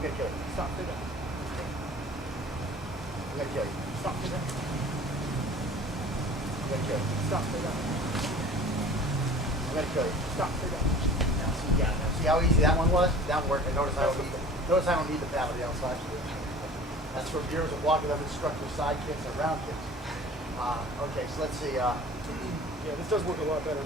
I'm gonna kill you. Stop, stay back. I'm gonna kill you. Stop, stay back. I'm gonna kill you. Stop, stay back. I'm gonna kill you. Stop, stay back. Now see how easy that one was? That one worked. And notice I don't need the pad on the outside. That's from years of walking them instructor side kicks and round kicks. Okay, so let's see. Yeah, this does work a lot better.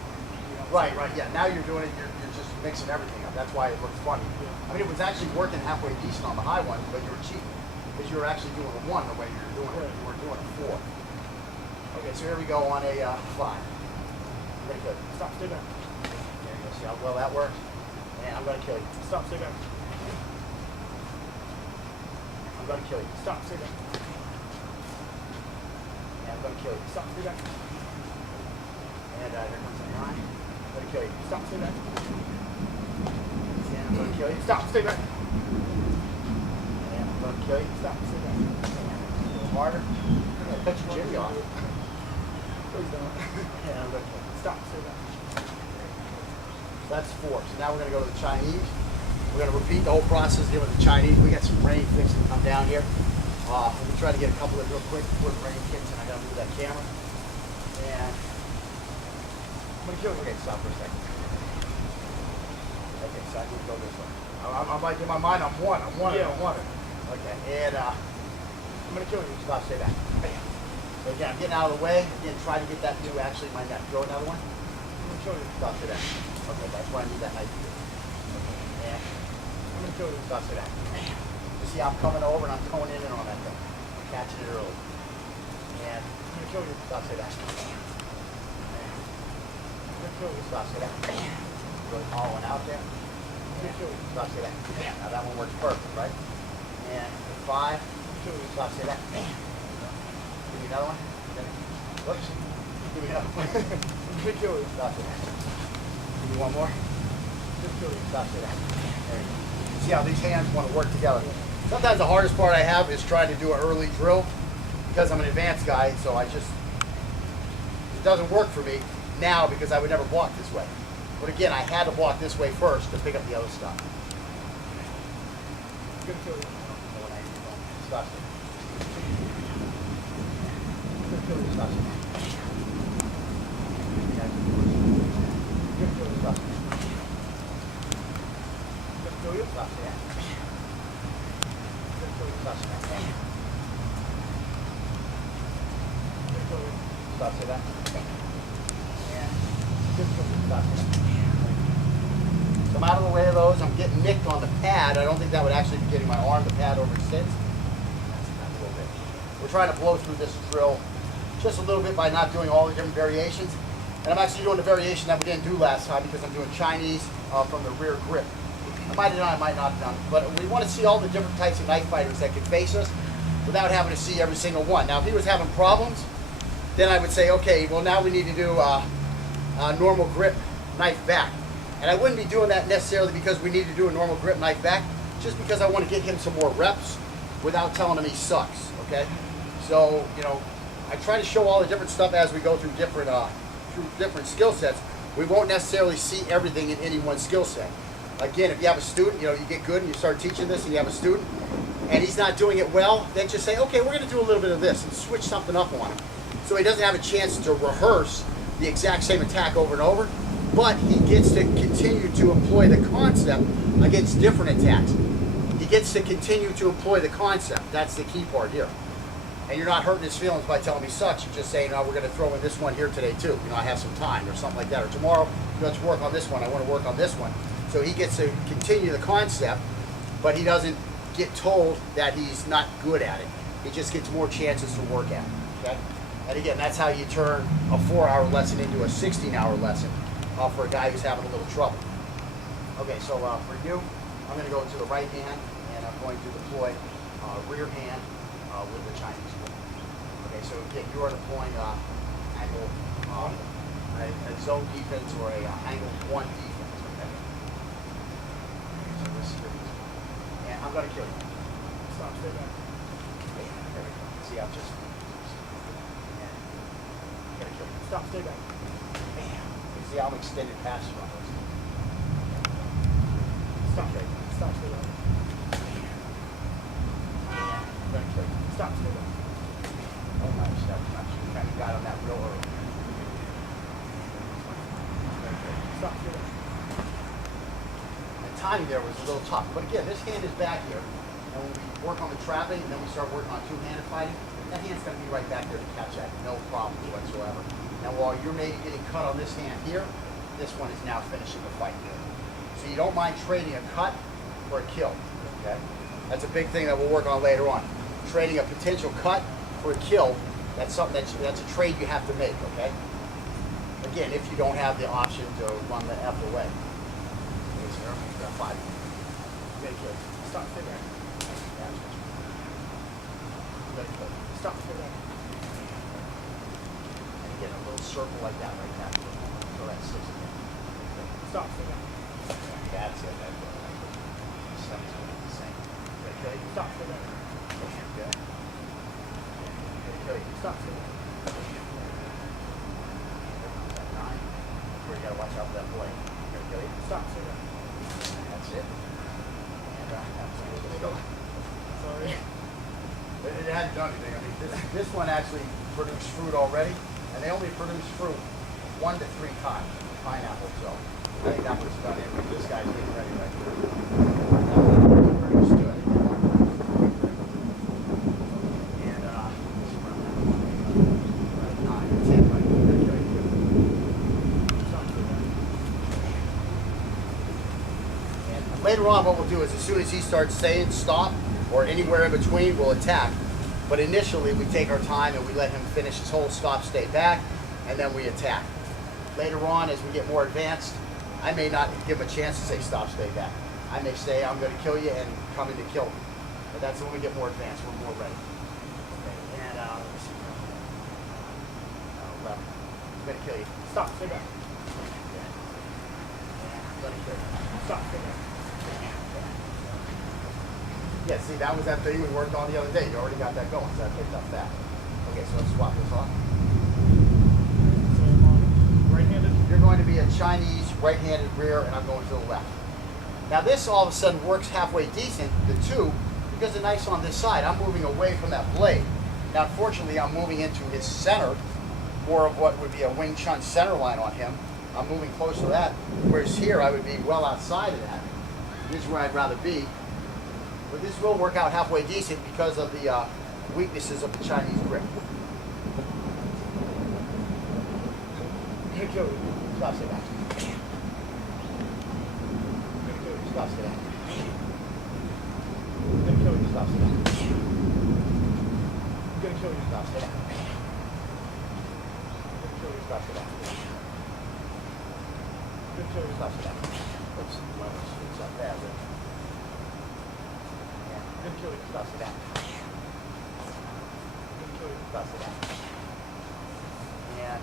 Right. Yeah, now you're doing it. You're just mixing everything up. That's why it looks funny. Yeah. I mean, it was actually working halfway decent on the high one, but you were cheating because you were actually doing a 1 the way you were doing it. You were doing a 4. Okay, so here we go on a 5. Very good. Stop, stay back. There you go. See how well that works? And I'm going to kill you. Stop, stay back. I'm going to kill you. Stop, stay back. And I'm going to kill you. Stop, stay back. And here comes a 9. I'm going to kill you. Stop, stay back. And I'm going to kill you. Stop, stay back. And I'm going to kill you. Stop, stay back. A little harder. I'm going to cut your jimmy off. Please don't. And I'm going to kill you. Stop, stay back. So that's 4. So now we're going to go to the Chinese. We're going to repeat the whole process again with the Chinese. We got some rain fixing to come down here. Let me try to get a couple of real quick rain kicks, and I got to move that camera. And I'm going to kill you. okay, stop for a second. Okay, so I need to go this way. I'm like in my mind, I'm 1. I'm 1. Yeah. I'm 1. Okay, and I'm going to kill you. stop, stay back. Bam. So again, I'm getting out of the way. Again, try to get that to actually my neck. Throw another one. I'm going to kill you. Stop, stay back. Okay, that's why I need that knife to do. And I'm going to kill you. stop, stay back. You see, I'm coming over and I'm going in and on that thing. I'm catching it early. And I'm going to kill you. stop, stay back. I'm going to kill you. Stop, stay back. Really hollowing out there. I'm going to kill you. Stop, stay back. Now that one works perfect, right? And 5. I'm going to kill you. Stop, stay back. Give me another one. Whoops. Give me another one. I'm going to kill you. Stop, stay back. Give me one more. I'm going to kill you. Stop, stay back. There you go. See how these hands want to work together. Sometimes the hardest part I have is trying to do an early drill because I'm an advanced guy, so it doesn't work for me now because I would never block this way. But again, I had to block this way first to pick up the other stuff. I'm going to kill you. Stop, stay I'm going to kill you. back. Stop, stay back. I'm going to kill you. Stop, stay back. I'm going to kill you. Stop, stay back. Stop, stay back. I'm going to kill you. Stop, stay back. And I'm going to kill you. stop, stay back. So I'm out of the way of those. I'm getting nicked on the pad. I don't think that would actually be getting my arm, the pad over 6. That's a little bit. We're trying to blow through this drill just a little bit by not doing all the different variations. And I'm actually doing the variation that we didn't do last time because I'm doing Chinese from the rear grip. I might have done, I might not have done. But we want to see all the different types of knife fighters that can face us without having to see every single one. Now, if he was having problems, then I would say, okay, well, now we need to do a normal grip knife back. And I wouldn't be doing that necessarily because we need to do a normal grip knife back, just because I want to get him some more reps without telling him he sucks, okay? So, you know, I try to show all the different stuff as we go through different skill sets. We won't necessarily see everything in any one skill set. Again, if you have a student, you know, you get good and you start teaching this and you have a student and he's not doing it well, then just say, okay, we're going to do a little bit of this and switch something up on him. So he doesn't have a chance to rehearse the exact same attack over and over, but he gets to continue to employ the concept against different attacks. He gets to continue to employ the concept. That's the key part here. And you're not hurting his feelings by telling him he sucks. You're just saying, no, we're going to throw in this one here today too. You know, I have some time or something like that. Or tomorrow, let's work on this one. I want to work on this one. So he gets to continue the concept, but he doesn't get told that he's not good at it. He just gets more chances to work at it, okay? And again, that's how you turn a 4-hour lesson into a 16-hour lesson for a guy who's having a little trouble. Okay, so for you, I'm going to go to the right hand, and I'm going to deploy rear hand with the Chinese grip. Okay, so again, you are deploying angle, a zone defense or a angle 1 defense. Okay. So this is and I'm going to kill you. Stop, stay back. There we go. See, I'm just. Yeah. I'm going to kill you. Stop, stay back. Bam. You see how I'm extended past you on those. Stop, Okay. stop, stay back. timing there was a little tough. But again, this hand is back here. And when we work on the trapping and then we start working on two-handed fighting, that hand's going to be right back there to catch that. No problem whatsoever. Now while you're maybe getting cut on this hand here, this one is now finishing the fight here. So you don't mind trading a cut for a kill. Okay? That's a big thing that we'll work on later on. Trading a potential cut for a kill, that's something that's a trade you have to make, okay? Again, if you don't have the option to run the F away. Okay, sir, we got 5. Good kill. Stop, stay back. Stop, stay back. And again, a little circle like that right there. So that's 6 again. Stop, stay back. That's it. That's it. 7's going to be the same. Okay? Stop, stay back. Okay. Okay. Stop, stay back. 9. Where you got to watch out for that blade. Okay? Stop, stay back. That's it. And let's go. Sorry. It hadn't done anything. I mean, this one actually produced fruit already, and they only produce fruit 1 to 3 times. Pineapple, so I think that was done in. This guy's getting ready right here. That one produced good. And this is around 9, 10 right here. And later on, what we'll do is as soon as he starts saying stop, or anywhere in between, we'll attack. But initially, we take our time and we let him finish his whole stop, stay back, and then we attack. Later on, as we get more advanced, I may not give him a chance to say stop, stay back. I may say, I'm going to kill you and come in to kill me. But that's when we get more advanced, we're more ready. Okay, and let me see. Left. I'm going to kill you. Stop, stay back. Yeah. I'm going to kill you. Stop, stay back. Yeah, see, that was that thing we worked on the other day. You already got that going, so that picked up that. Okay, so let's swap this off. So I'm on right-handed. You're going to be a Chinese right-handed rear, and I'm going to the left. Now this all of a sudden works halfway decent, the 2, because the knife's on this side. I'm moving away from that blade. Now, unfortunately, I'm moving into his center, more of what would be a Wing Chun center line on him. I'm moving close to that, whereas here I would be well outside of that. This is where I'd rather be. But this will work out halfway decent because of the weaknesses of the Chinese grip. I'm gonna kill you. Stop, stay back. I'm gonna kill you. Stop, stay back. I'm gonna kill you. Stop, stay back. I'm gonna kill you. Stop, stay back. I'm gonna kill you. Stop, stay back. I'm gonna kill you. Stop, stay back. Oops, well, it's not bad, but... I'm gonna kill you. Stop, stay back. I'm gonna kill you. Stop, stay back. And,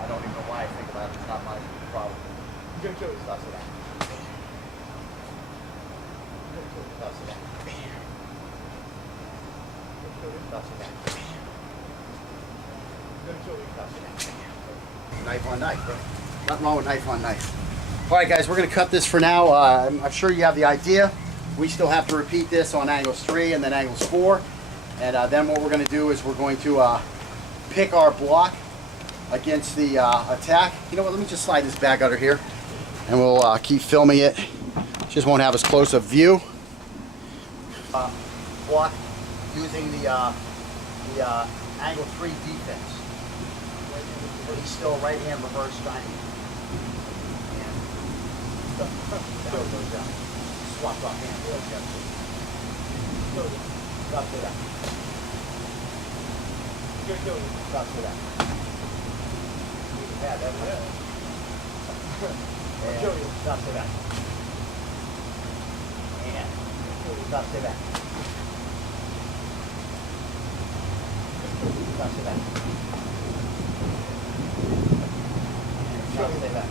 I don't even know why I think about it. It's not my problem. I'm gonna kill you. Stop, stay back. I'm gonna kill you. Stop, stay back. I'm gonna kill you. Stop, stay back. I'm gonna kill you. Stop, stay back. Knife on knife, bro. Nothing wrong with knife on knife. All right, guys, we're going to cut this for now. I'm sure you have the idea. We still have to repeat this on angles 3 and then angles 4. And then what we're going to do is we're going to pick our block against the attack. You know what, let me just slide this back under here. And we'll keep filming it. Just won't have as close a view. Block using the angle 3 defense. So he's still right hand reverse Chinese. Goes down. Swapped off hand. Stop to that. I'm gonna kill you. Stop to that. Yeah, that's it. I'll kill you. Stop to that. And stop to that. Stop to that. Stop to that.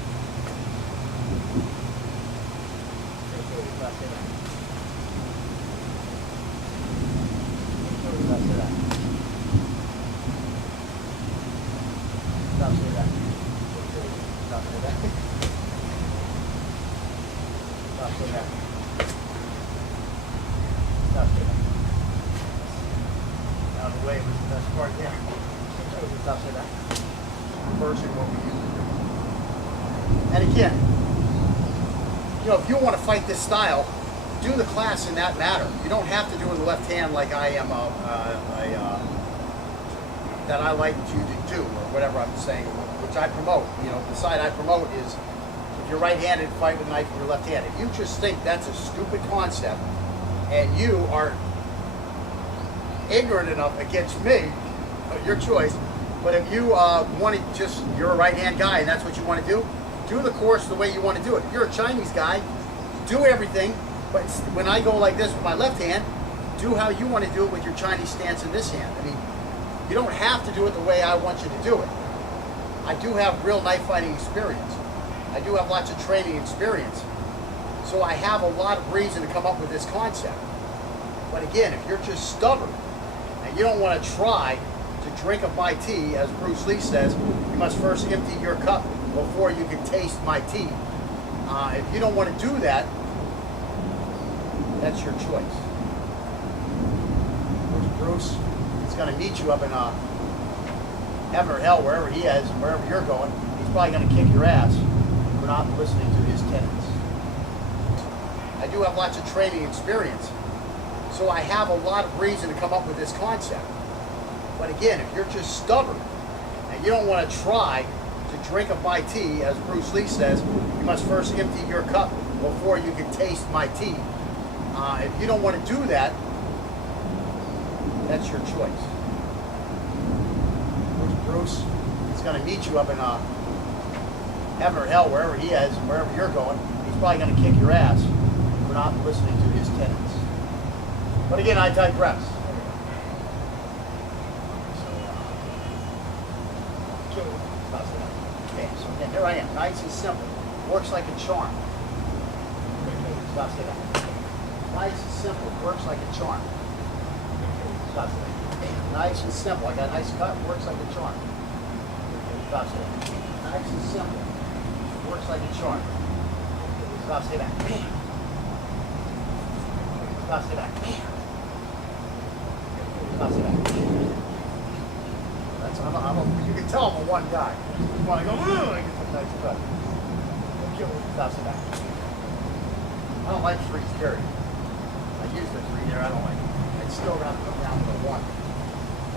Stop to that. Stop to that. Stop to that. Stop to that. Stop to that. Stop to that. Out of the way was the best part there. Stop to that. Reversing what we usually do. And again, you know, if you want to fight this style, do the class in that manner. You don't have to do it in the left hand like I am, that I like to do, or whatever I'm saying, which I promote. You know, the side I promote is if you're right-handed, fight with a knife with your left hand. If you just think that's a stupid concept, and you are ignorant enough against me, your choice. But if you want to just, you're a right-hand guy and that's what you want to do the course the way you want to do it. If you're a Chinese guy, do everything, but when I go like this with my left hand, do how you want to do it with your Chinese stance in this hand. I mean, you don't have to do it the way I want you to do it. I do have real knife fighting experience. I do have lots of training experience. So I have a lot of reason to come up with this concept. But again, if you're just stubborn and you don't want to try to drink of my tea, as Bruce Lee says, you must first empty your cup before you can taste my tea. If you don't want to do that, that's your choice. Bruce is going to meet you up in heaven or hell, wherever he is, wherever you're going. He's probably going to kick your ass for not listening to his tenets. I do have lots of training experience, so I have a lot of reason to come up with this concept. But again, if you're just stubborn and you don't want to try to drink of my tea, as Bruce Lee says, you must first empty your cup before you can taste my tea. If you don't want to do that, that's your choice. Bruce is going to meet you up in heaven or hell, wherever he is, wherever you're going. He's probably going to kick your ass for not listening to his tenets. But again, I digress. Okay, so again, here I am, nice and simple. Works like a charm. Stop, say that. Nice and simple, works like a charm. Stop, say that. Nice and simple. I got a nice cut, works like a charm. Stop, say that. Nice and simple, works like a charm. Stop, say that. Bam. Stop, say that. Bam. Stop, say that. That's, you can tell I'm a one guy. When I go, I get some nice cut. Stop, say that. I don't like threes, period. I use the three there, I don't like it. I'd still rather come down to a one.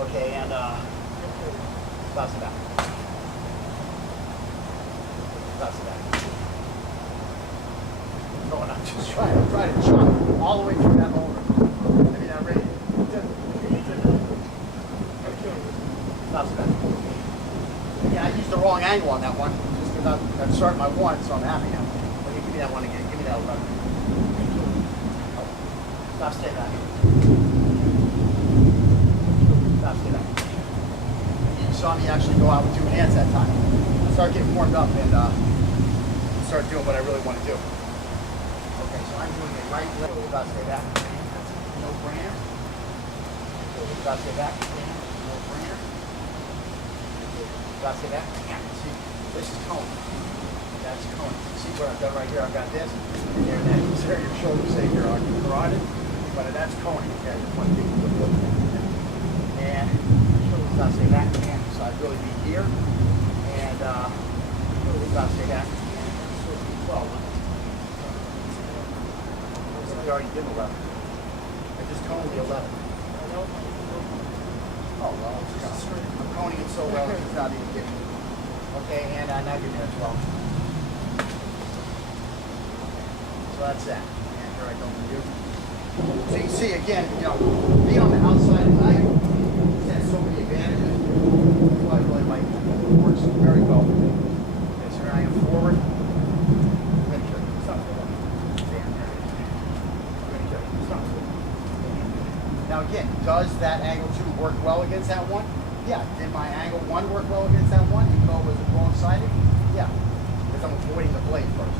Okay, and stop, say that. Stop, say that. No, I'm just trying to chop all the way through that hole. I mean, I'm ready. Stop, say that. Yeah, I used the wrong angle on that one, just because I'm starting my one, so I'm happy now. Well, you give me that one again. Give me that 11. Stop, stay back. Stop, stay back. You saw me actually go out with two hands that time. I started getting warmed up and start doing what I really want to do. Okay, so I'm doing it right, left. Stop, stay back. No brainer. Stop, stay back. No brainer. Stop, stay back. See, this is cone. That's cone. See what I've done right here? I've got this. And there, that. There, your shoulder say here on carotid. But that's cone. Okay, just want to keep it good. And stop, stay back. And so I'd really be here. And stop, stay back. And 12. We already did 11. I just coned the 11. Oh, well, I'm coning it so well, it's not even getting me. Okay, and now give me a 12. So that's that. And here I go for you. So you can see again, you know, being on the outside of the knife has so many advantages. So I really like that. It works very well. Okay, so here I am forward. Now again, does that angle 2 work well against that one? Yeah. Did my angle 1 work well against that one, even though it was wrong-sided? Yeah. Because I'm avoiding the blade first.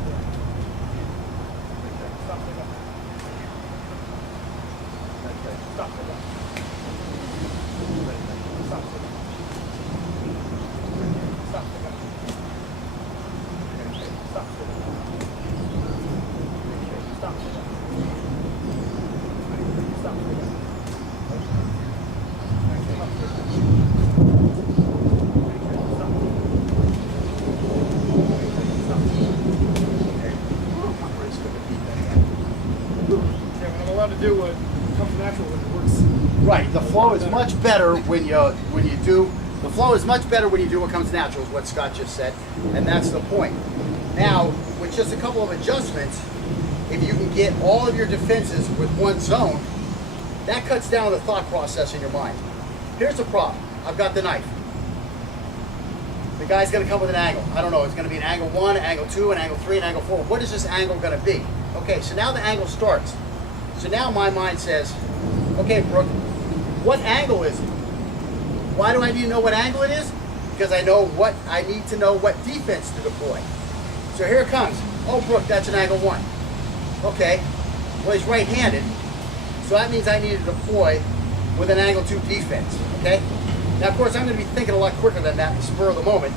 do what comes natural when it works. Right. The flow is much better when you do. The flow is much better when you do what comes natural, is what Scott just said, and that's the point. Now, with just a couple of adjustments, if you can get all of your defenses with one zone, that cuts down the thought process in your mind. Here's the problem. I've got the knife. The guy's going to come with an angle. I don't know. It's going to be an angle 1, an angle 2, an angle 3, an angle 4. What is this angle going to be? Okay, so now the angle starts. So now my mind says, okay, Brooke, what angle is it? Why do I need to know what angle it is? Because I need to know what defense to deploy. So here it comes. Oh, Brooke, that's an angle 1. Okay, well, he's right-handed, so that means I need to deploy with an angle 2 defense, okay? Now, of course, I'm going to be thinking a lot quicker than that in the spur of the moment,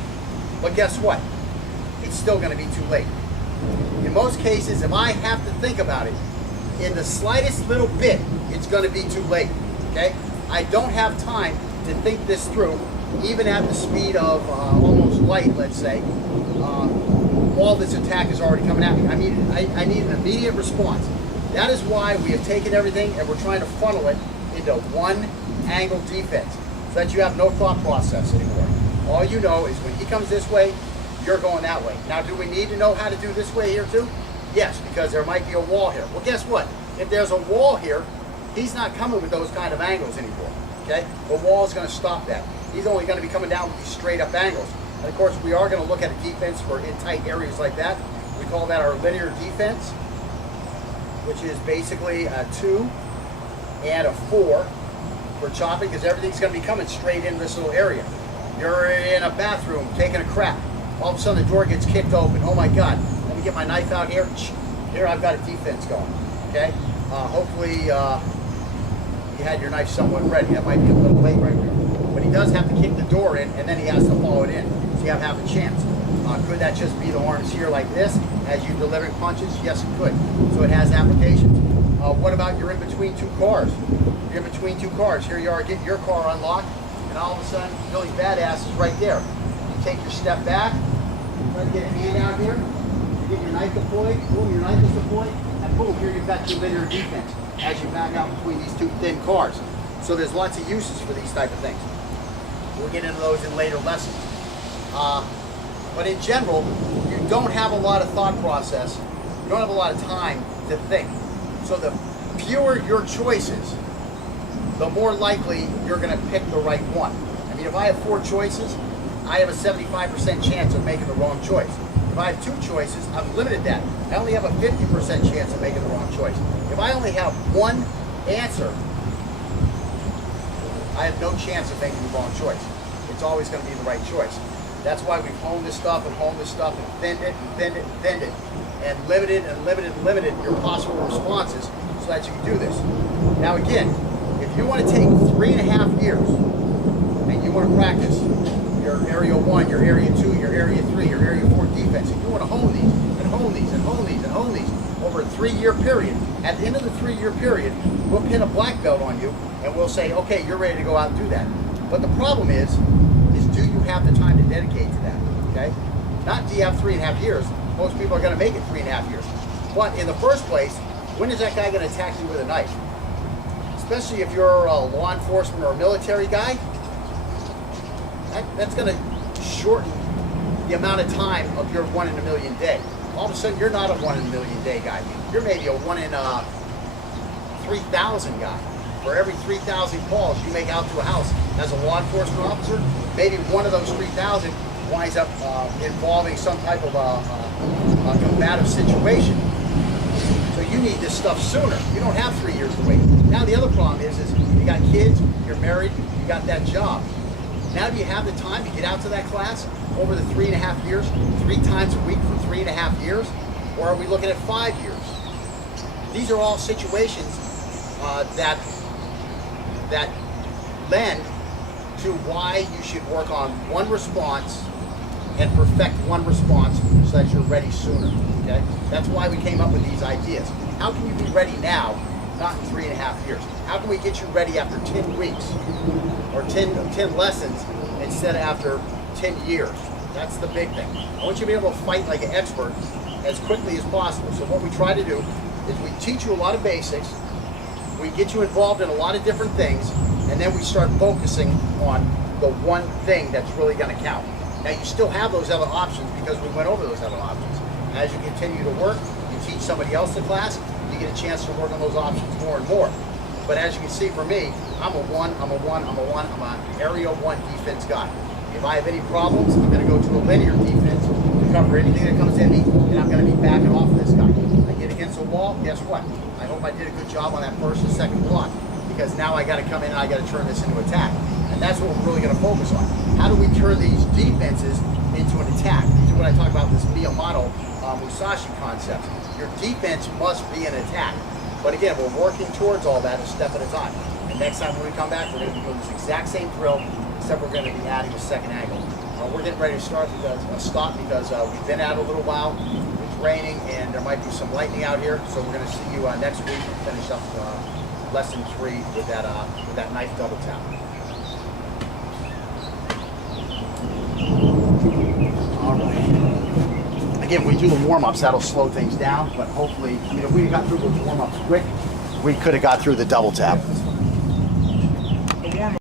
but guess what? It's still going to be too late. In most cases, if I have to think about it in the slightest little bit, it's going to be too late, okay? I don't have time to think this through, even at the speed of almost light, let's say. All this attack is already coming at me. I need an immediate response. That is why we have taken everything and we're trying to funnel it into one angle defense, so that you have no thought process anymore. All you know is when he comes this way, you're going that way. Now, do we need to know how to do this way here too? Yes, because there might be a wall here. Well, guess what? If there's a wall here, he's not coming with those kind of angles anymore, okay? The wall is going to stop that. He's only going to be coming down with these straight up angles. And of course, we are going to look at a defense for in tight areas like that. We call that our linear defense, which is basically a 2 and a 4 for chopping, because everything's going to be coming straight in this little area. You're in a bathroom taking a crap. All of a sudden the door gets kicked open. Oh my God, let me get my knife out here. Here I've got a defense going, okay? Hopefully you had your knife somewhat ready. That might be a little late right there. But he does have to kick the door in, and then he has to follow it in. So you have half a chance. Could that just be the arms here like this as you delivering punches? Yes, it could. So it has applications. What about you're in between two cars? You're in between two cars. Here you are getting your car unlocked, and all of a sudden Billy Badass is right there. You take your step back, try to get a hand out here, you get your knife deployed, boom, your knife is deployed, and boom, here you've got your linear defense as you back out between these two thin cars. So there's lots of uses for these type of things. We'll get into those in later lessons. But in general, you don't have a lot of thought process. You don't have a lot of time to think. So the fewer your choices, the more likely you're going to pick the right one. I mean, if I have 4 choices, I have a 75% chance of making the wrong choice. If I have 2 choices, I've limited that. I only have a 50% chance of making the wrong choice. If I only have one answer, I have no chance of making the wrong choice. It's always going to be the right choice. That's why we've honed this stuff and honed this stuff and thinned it and thinned it and thinned it and limited and limited and limited your possible responses so that you can do this. Now again, if you want to take 3.5 years and you want to practice your area 1, your area 2, your area 3, your area 4 defense, and you want to hone these and hone these and hone these and hone these over a 3-year period, at the end of the 3-year period, we'll pin a black belt on you and we'll say, okay, you're ready to go out and do that. But the problem is do you have the time to dedicate to that, okay? Not do you have 3.5 years. Most people are going to make it 3.5 years. But in the first place, when is that guy going to attack you with a knife? Especially if you're a law enforcement or a military guy, that's going to shorten the amount of time of your 1 in a million day. All of a sudden, you're not a 1 in a million day guy. You're maybe a 1 in 3,000 guy. For every 3,000 calls you make out to a house as a law enforcement officer, maybe one of those 3,000 winds up involving some type of a combative situation. So you need this stuff sooner. You don't have 3 years to wait. Now the other problem is you got kids, you're married, you got that job. Now do you have the time to get out to that class over the 3.5 years, 3 times a week for 3.5 years? Or are we looking at 5 years? These are all situations that lend to why you should work on one response and perfect one response so that you're ready sooner, okay? That's why we came up with these ideas. How can you be ready now, not in 3.5 years? How can we get you ready after 10 weeks or 10 lessons instead of after 10 years? That's the big thing. I want you to be able to fight like an expert as quickly as possible. So what we try to do is we teach you a lot of basics, we get you involved in a lot of different things, and then we start focusing on the one thing that's really going to count. Now you still have those other options because we went over those other options. As you continue to work, you teach somebody else the class, you get a chance to work on those options more and more. But as you can see for me, I'm an area 1 defense guy. If I have any problems, I'm going to go to a linear defense to cover anything that comes at me, and I'm going to be backing off of this guy. I get against a wall, guess what? I hope I did a good job on that first and second block, because now I got to come in and I got to turn this into attack. And that's what we're really going to focus on. How do we turn these defenses into an attack? These are what I talk about, this Miyamoto Musashi concept. Your defense must be an attack. But again, we're working towards all that a step at a time. And next time when we come back, we're going to be doing this exact same drill, except we're going to be adding a second angle. We're getting ready to stop because we've been out a little while. It's raining and there might be some lightning out here. So we're going to see you next week and finish up lesson 3 with that knife double tap. All right. Again, we do the warm-ups. That'll slow things down, but hopefully, I mean, if we got through those warm-ups quick, we could have got through the double tap.